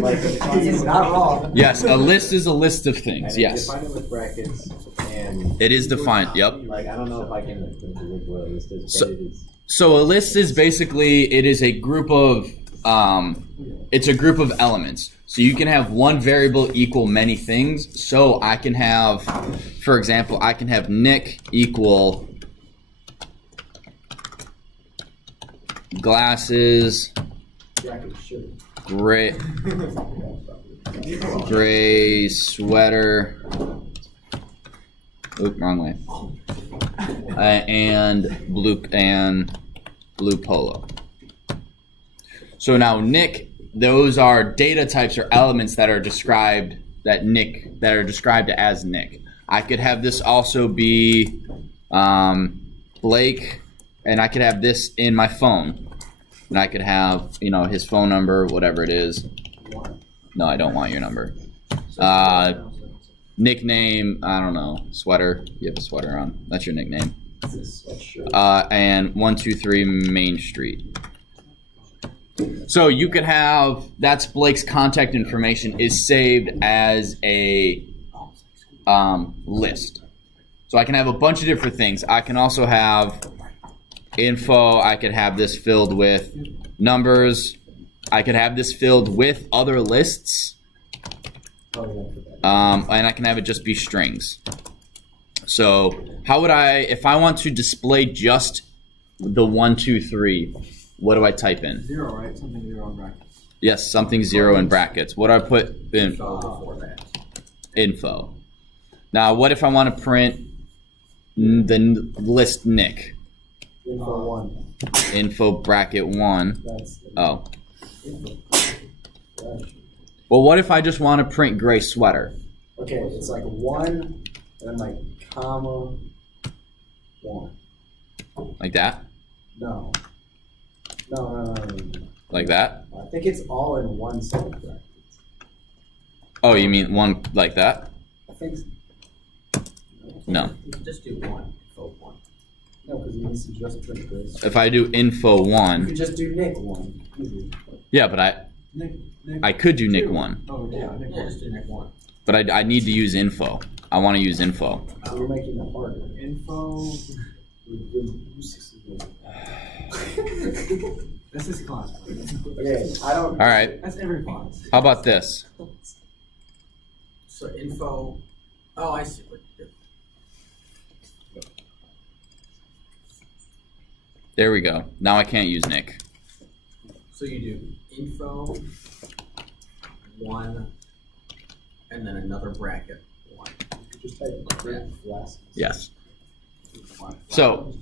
Like, he's not wrong. Yes, a list is a list of things. And Yes. define it with brackets. And It is defined. Yep. like, I don't know if I can predict what a list is, So- but it is. So a list is basically, it is a group of, it's a group of elements. So you can have one variable equal many things. So I can have, for example, I can have Nick equal glasses, gray sweater, oop, wrong way, and blue polo. So now Nick, those are data types or elements that are described as Nick. I could have this also be Blake, and I could have this in my phone, and I could have, you know, his phone number, whatever it is. No, I don't want your number. Nickname, I don't know, sweater. You have a sweater on. That's your nickname. And 123 Main Street. So you could have, that's Blake's contact information is saved as a list. So I can have a bunch of different things. I can also have info. I could have this filled with numbers. I could have this filled with other lists. And I can have it just be strings. So how would I, if I want to display just the 1, 2, 3, what do I type in? 0, right? Something 0 in brackets. Yes, something 0 in brackets. What do I put in? Info before that. Info. Now, what if I want to print the list Nick? Info 1. Info bracket 1. That's Oh. Well, what if I just want to print gray sweater? okay, it's like 1, and then like comma 1. Like that? No. No. Like that? I think it's all in one set of brackets. Oh, you mean one like that? I think. No. You can just do 1. Info 1. No, because you need to just print this. If I do info You 1, could just do Nick 1. Easy. yeah, but Nick, I could do Nick 1, oh, yeah, Nick. Yeah, just do Nick 1. but I need to use info. I want to use info. So you're making it harder. Info. This is class. Okay, I don't. All right. That's every class. How about this? So info. Oh, I see what you did. There we go. Now I can't use Nick. So you do info 1, and then another bracket 1. Just type print glasses. Yes. So,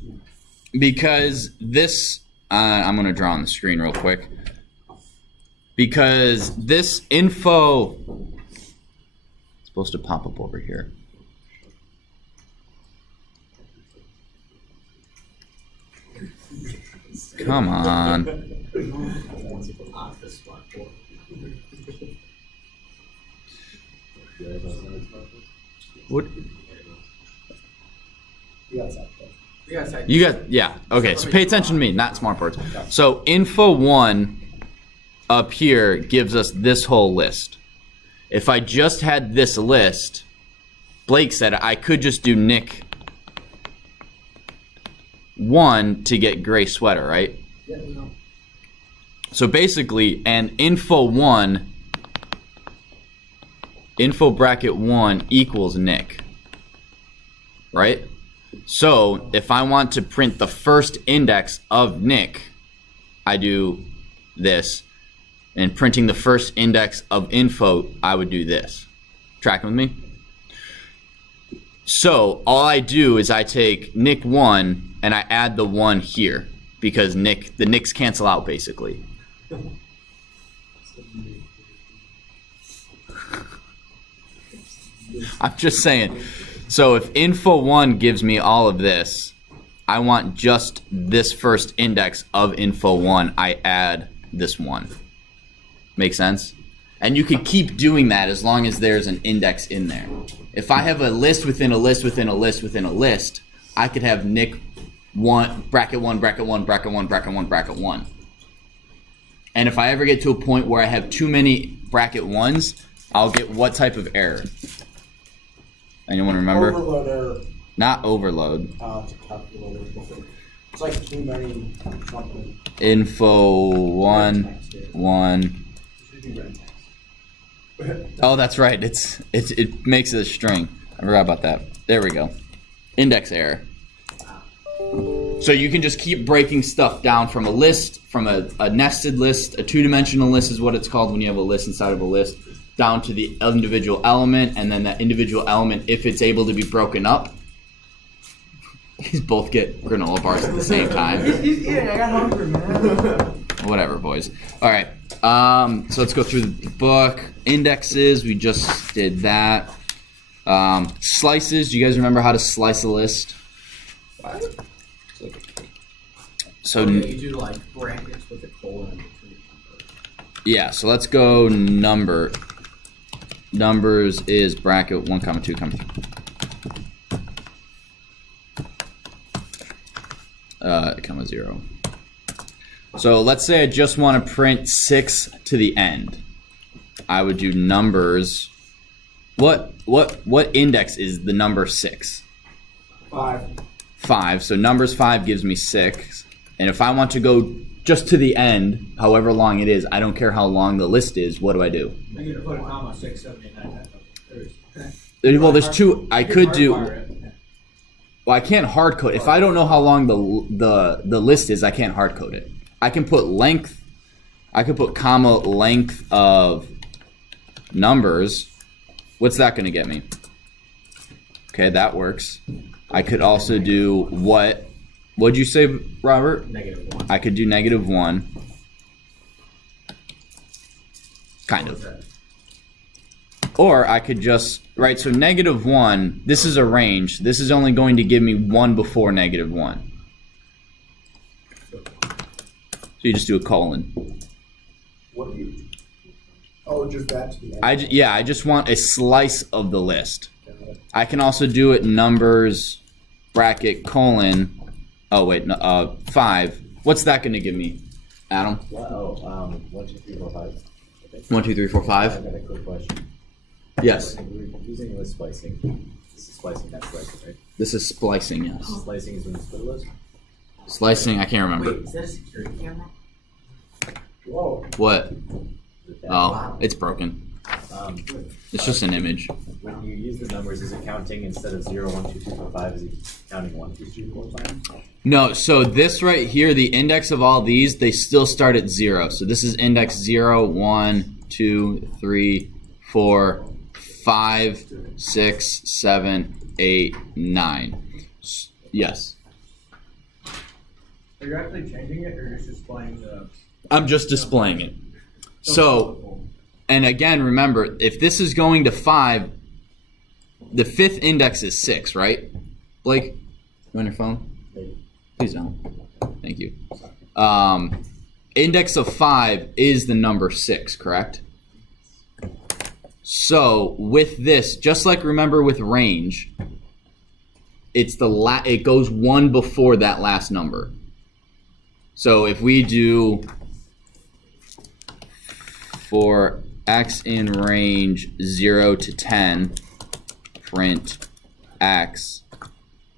because this, I'm going to draw on the screen real quick. Because this info is supposed to pop up over here. Come on. What? You got, yeah. Okay, so pay attention to me, not smart parts. So info 1 up here gives us this whole list. If I just had this list, Blake said I could just do Nick 1 to get gray sweater, right? Yeah, no. So basically, and info 1, info bracket 1 equals Nick, right? So if I want to print the first index of Nick, I do this. And printing the first index of info, I would do this. Tracking with me? So all I do is I take Nick 1 and I add the 1 here because the Nicks cancel out basically. I'm just saying. So if info 1 gives me all of this, I want just this first index of info 1. I add this 1. Make sense? And you can keep doing that as long as there's an index in there. If I have a list within a list within a list within a list, I could have Nick 1, bracket 1, bracket 1, bracket 1, bracket 1, bracket 1. And if I ever get to a point where I have too many bracket 1s, I'll get what type of error? Anyone remember? Overload error. Not overload. It's a calculator. It's like too many something. Info 1. Oh, that's right. It makes it a string. I forgot about that. There we go. Index error. So you can just keep breaking stuff down from a list, from a nested list, a two-dimensional list is what it's called when you have a list inside of a list, down to the individual element, and then that individual element, if it's able to be broken up. These both get granola bars at the same time. He's eating. I got hungry, man. Whatever, boys. All right. So let's go through the book. Indexes, we just did that. Slices, do you guys remember how to slice a list? So you do like brackets with a colon in between numbers. yeah, so let's go number. Numbers is bracket 1, 2, 3. Comma 0. So let's say I just want to print 6 to the end. I would do numbers. What index is the number 6? 5. 5. So numbers 5 gives me 6. And if I want to go just to the end, however long it is, I don't care how long the list is, what do I do? I'm gonna put a comma 6, 7, 8, 9, 10. Well, there's two. I could do. Well, I can't hard code. If I don't know how long the list is, I can't hard code it. I can put length. I could put comma length of numbers. What's that going to get me? Okay, that works. I could also do what? What'd you say, Robert? -1. I could do -1. Kind of. Or I could just, right, so -1, this is a range. This is only going to give me 1 before -1. So you just do a colon. What do you? Oh, just that to the end. I just want a slice of the list. I can also do it numbers, bracket, colon. Oh, wait, no, 5. What's that going to give me, Adam? 1, 2, 3, 4, 5. 1, 2, 3, 4, 5? I've got a quick question. Yes. We're using list splicing. This is splicing, not splicing, right? This is splicing, yes. Slicing is when you split a list? Slicing, I can't remember. Wait, is that a security camera? Whoa. What? Is it that? Oh, it's broken. It's just an image. When you use the numbers, is it counting instead of 0, 1, 2, 3, 4, 5? Is it counting 1, 2, 3, 4, 5? No, so this right here, the index of all these, they still start at 0. So this is index 0, 1, 2, 3, 4, 5, 6, 7, 8, 9. Yes. Are you actually changing it, or you're just displaying the? I'm just displaying it. So, and again, remember, if this is going to 5, the 5th index is 6, right? Blake, you on your phone? Please don't. Thank you. Index of 5 is the number 6, correct? So with this, just like remember with range, it's it goes 1 before that last number. So if we do for x in range 0 to 10, print x,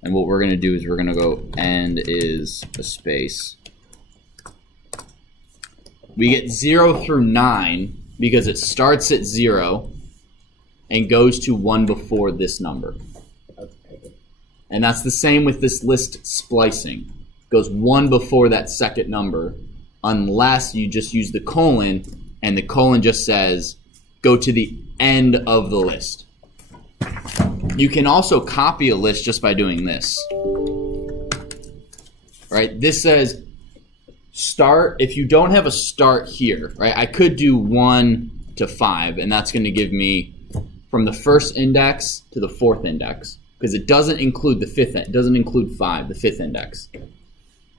and what we're going to do is we're going to go end is a space. We get 0 through 9 because it starts at 0 and goes to 1 before this number. And that's the same with this list splicing. It goes 1 before that second number unless you just use the colon, and the colon just says go to the end of the list. You can also copy a list just by doing this. Right? This says start. If you don't have a start here, right? I could do 1 to 5, and that's going to give me from the first index to the 4th index, because it doesn't include the 5th. It doesn't include 5, the 5th index.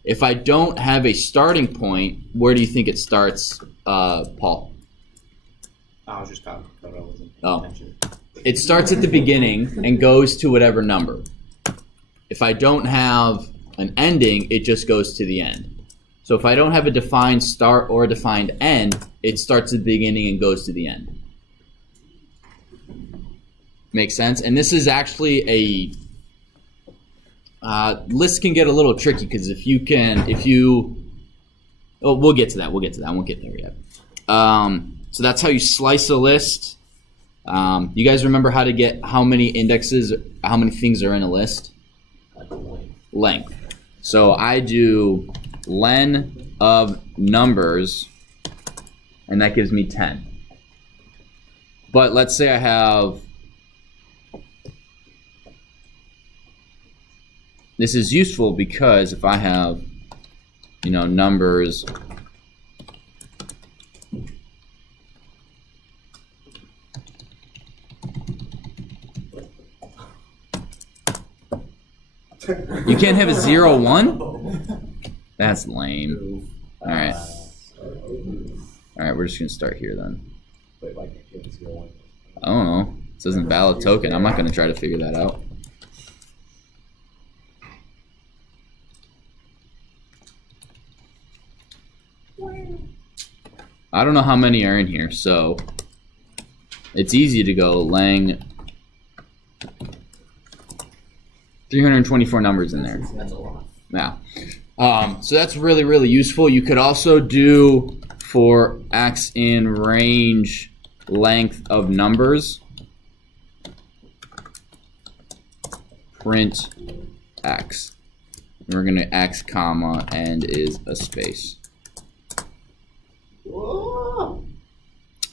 If I don't have a starting point, where do you think it starts, Paul? I was just caught. Oh. It starts at the beginning and goes to whatever number. If I don't have an ending, it just goes to the end. So if I don't have a defined start or a defined end, it starts at the beginning and goes to the end. Makes sense? And this is actually a list can get a little tricky because we'll get to that. I won't get there yet. So that's how you slice a list. You guys remember how to get how many indexes, how many things are in a list? Length. So I do len of numbers, and that gives me 10. But let's say I have, this is useful because if I have, numbers you can't have a 0, 1? That's lame. Alright. Alright, we're just going to start here then. Wait, why can't you have 0, 1? I don't know. It says invalid token. I'm not going to try to figure that out. I don't know how many are in here, so it's easy to go lang 324 numbers in there. That's a lot. Yeah. So that's really, really useful. You could also do for x in range length of numbers, print x. And we're going to x comma and is a space.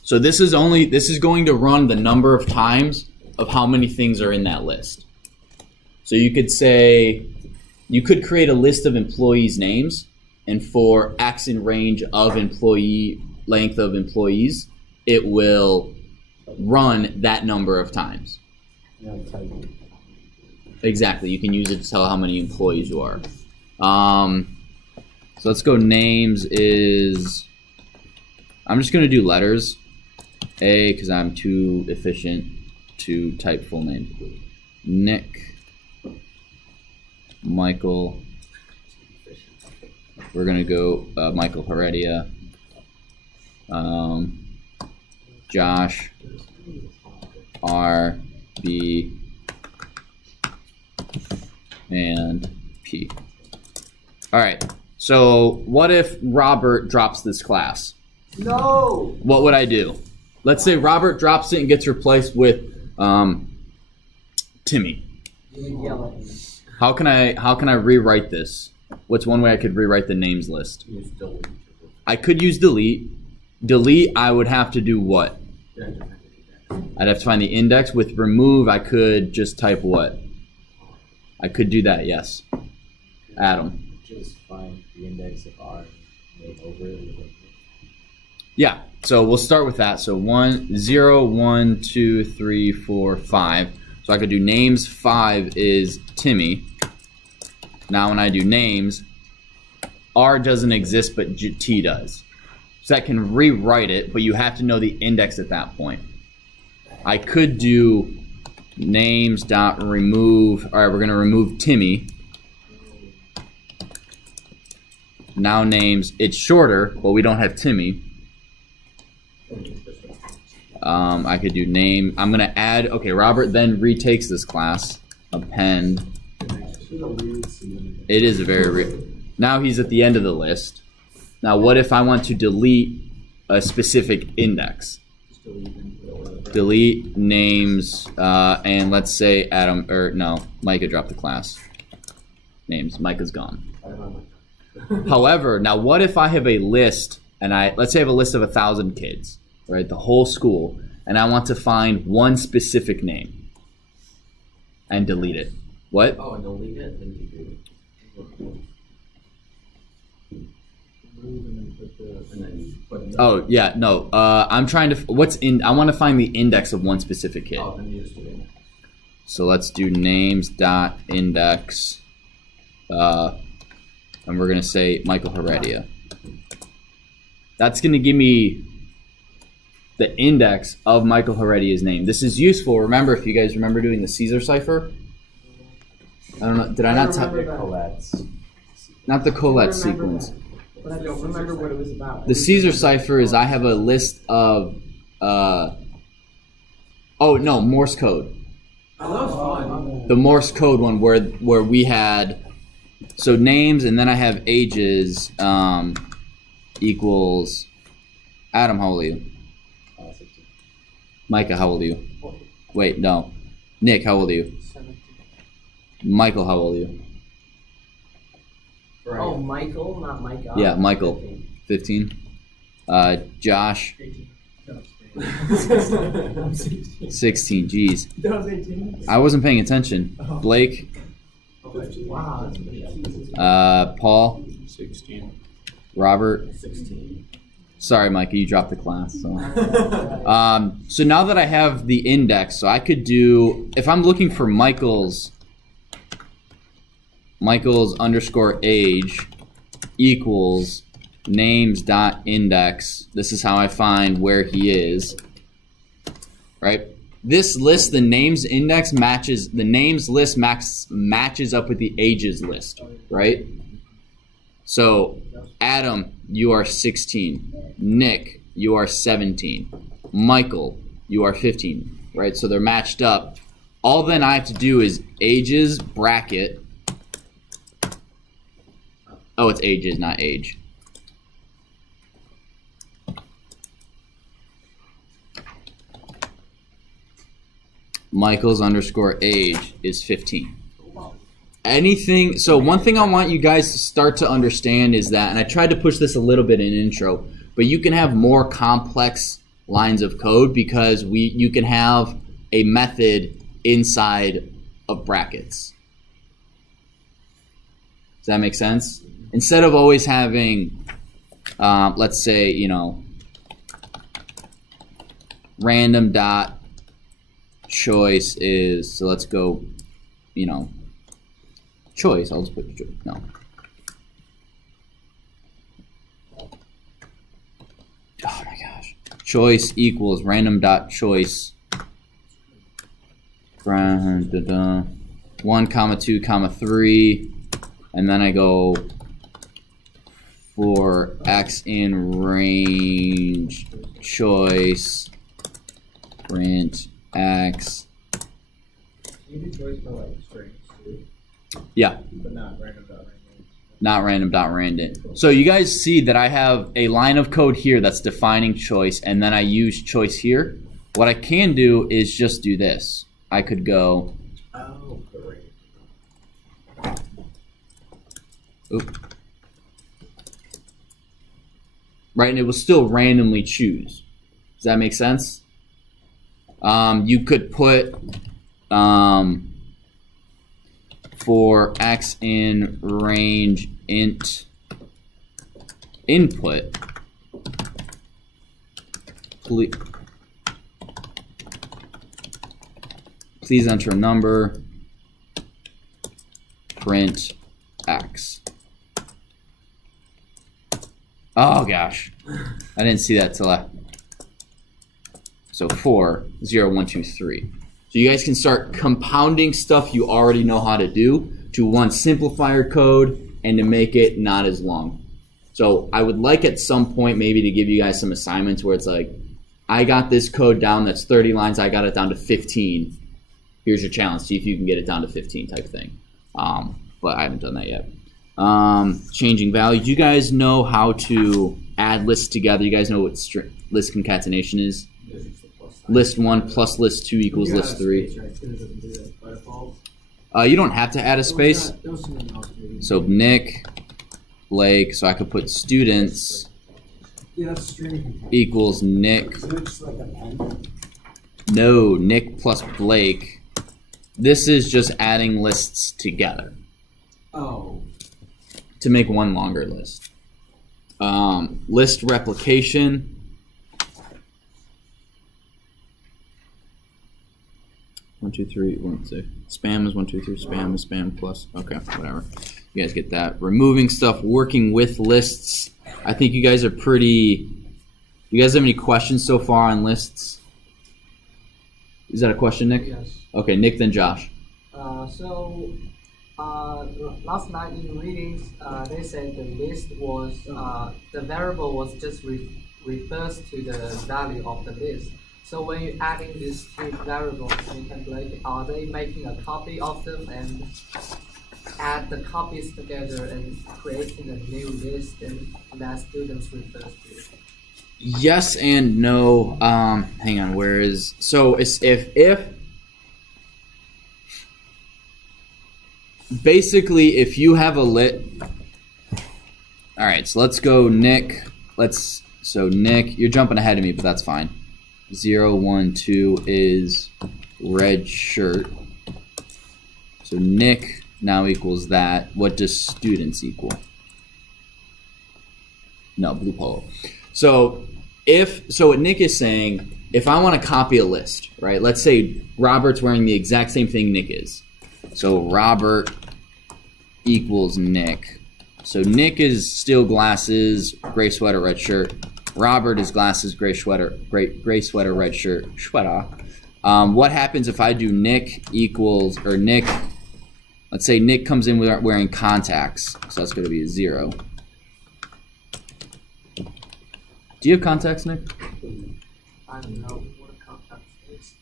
So this is going to run the number of times of how many things are in that list. So you could say, you could create a list of employees' names, and for x in range of employee length of employees, it will run that number of times. Exactly. You can use it to tell how many employees you are. So let's go names is, I'm just going to do letters. A, because I'm too efficient to type full name. Nick. Michael. We're going to go Michael Heredia. Josh. R. B. And P. Alright, so what if Robert drops this class? No! What would I do? Let's say Robert drops it and gets replaced with Timmy. How can I rewrite this? What's one way I could rewrite the names list? Use delete. I could use delete. Delete, I would have to do what? I'd have to find the index. With remove, I could just type what? I could do that, yes. Adam. Just find the index of R and make over it. Yeah, so we'll start with that. So 1, 0, 1, 2, 3, 4, 5. So I could do names 5 is Timmy. Now when I do names, R doesn't exist, but T does. So I can rewrite it, but you have to know the index at that point. I could do names dot remove. All right, we're gonna remove Timmy. Now names, it's shorter, but we don't have Timmy. I could do name. I'm gonna add. Okay, Robert then retakes this class. Append. It is a very. Now he's at the end of the list. Now, what if I want to delete a specific index? Delete names, and let's say Adam, or no, Micah dropped the class. Names, Micah's gone. However, now what if I have a list, and let's say I have a list of 1,000 kids, right, the whole school, and I want to find one specific name and delete it. What? Oh, and delete it. Oh yeah, no. I'm trying to. What's in? I want to find the index of one specific kid. Oh, then you just do it. So let's do names dot index, and we're gonna say Michael Heredia. That's gonna give me the index of Michael Heredia's name. This is useful. Remember, if you guys remember doing the Caesar cipher. I don't know. Did I not tell? Colette's. Not the Colette sequence. But I don't remember what it was about. The Caesar cipher is I have a list of Morse code. Oh, that was fun. The Morse code one where we had names and then I have ages equals Adam, how old are you? 16. Micah, how old are you? Wait, no. Nick, how old are you? 17. Michael, how old are you? Right. Oh, Michael, not Micah. Yeah, Michael. 15. Josh. 18. No, 16. Jeez. that was 18. I wasn't paying attention. Blake. Wow. Paul. 16. Robert. 16. Sorry, Micah, you dropped the class. So. So now that I have the index, so I could do, if I'm looking for Michael's underscore age equals names dot index. This is how I find where he is. Right? This list, the names index matches, the names list matches up with the ages list. Right? So, Adam, you are 16. Nick, you are 17. Michael, you are 15. Right? So they're matched up. All then I have to do is ages bracket. Oh, it's ages, not age. Michael's underscore age is 15. Anything, so one thing I want you guys to start to understand is that, and I tried to push this a little bit in intro, but you can have more complex lines of code because you can have a method inside of brackets. Does that make sense? Instead of always having, let's say, random dot choice is, so let's go, choice. I'll just put choice. No. Oh my gosh. Choice equals random dot choice. 1, 2, 3, and then I go for X in range choice print X. You do choice for like strings too, Yeah. but not random.random. Not random.random. So you guys see that I have a line of code here that's defining choice, and then I use choice here. What I can do is just do this. I could go. Oh, great. Oop. Right, and it will still randomly choose. Does that make sense? You could put for X in range int input. Please enter a number. Print X. Oh gosh, I didn't see that till so 4, 0, 1, 2, 3. So you guys can start compounding stuff you already know how to do to one, simplify your code and to make it not as long. So I would like at some point maybe to give you guys some assignments where it's like, I got this code down that's 30 lines, I got it down to 15. Here's your challenge, see if you can get it down to 15 type thing. But I haven't done that yet. Changing values. You guys know how to add lists together. You guys know what list concatenation is? List 1 plus list 2 equals list 3. You don't have to add a space. So Nick, Blake, so I could put students equals Nick. No, Nick plus Blake. This is just adding lists together. Oh. To make one longer list. List replication. One, two, three, 1, 6. Spam is 1, 2, 3. Spam is spam plus. Okay, whatever. You guys get that. Removing stuff, working with lists. I think you guys are pretty. You guys have any questions so far on lists? Is that a question, Nick? Yes. Okay, Nick, then Josh. So last night in readings, they said the list was the variable was just refers to the value of the list. So when you're adding these two variables in calculator, are they making a copy of them and add the copies together and creating a new list and that students refers to? Yes and no. Hang on. Where is so? If basically if you have a lit. All right. So let's go, Nick. So Nick, you're jumping ahead of me, but that's fine. 0, 1, 2 is red shirt. So Nick now equals that. What does students equal? No, blue polo. So what Nick is saying, if I want to copy a list, right? Let's say Robert's wearing the exact same thing Nick is. So Robert equals Nick. So Nick is still glasses, gray sweater, red shirt. Robert is glasses, gray sweater, red shirt, sweater. What happens if I do Nick equals, or Nick, let's say Nick comes in wearing contacts. So that's going to be a 0. Do you have contacts, Nick? I don't know what a contact is.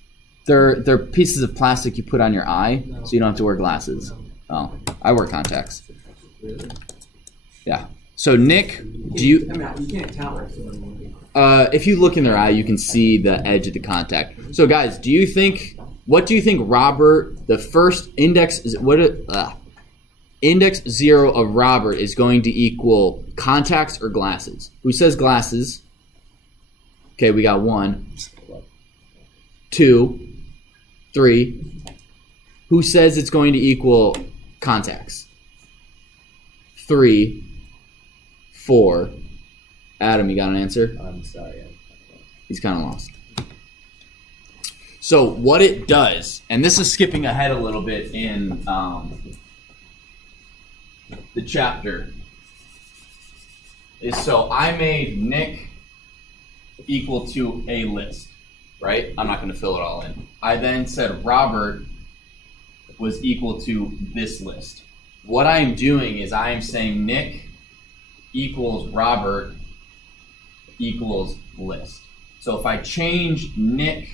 They're pieces of plastic you put on your eye, No. so you don't have to wear glasses. No. Oh, I wear contacts. Really? Yeah. So Nick, do you? I mean, you can't tell if someone. If you look in their eye, you can see the edge of the contact. So guys, what do you think Robert, the first index index 0 of Robert is going to equal contacts or glasses? Who says glasses? Okay, we got 1, 2, 3. Who says it's going to equal contacts? 3, 4. Adam, you got an answer? I'm sorry. He's kind of lost. So what it does, and this is skipping ahead a little bit in the chapter, is so I made Nick equal to a list, right? I'm not going to fill it all in. I then said Robert was equal to this list. What I'm doing is I am saying Nick equals Robert equals list. So if I change Nick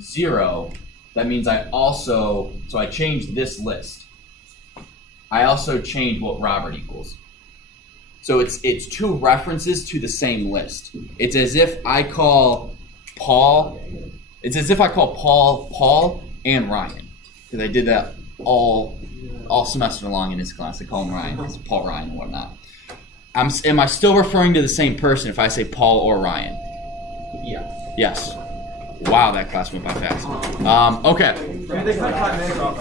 0, that means I changed this list. I also change what Robert equals. So it's two references to the same list. It's as if I call Paul Paul and Ryan. Because I did that all semester long in his class. I call him Ryan. It's Paul, Ryan, and whatnot. Am I still referring to the same person if I say Paul or Ryan? Yeah. Yes. Wow, that class went by fast. Okay. They cut 5 minutes off.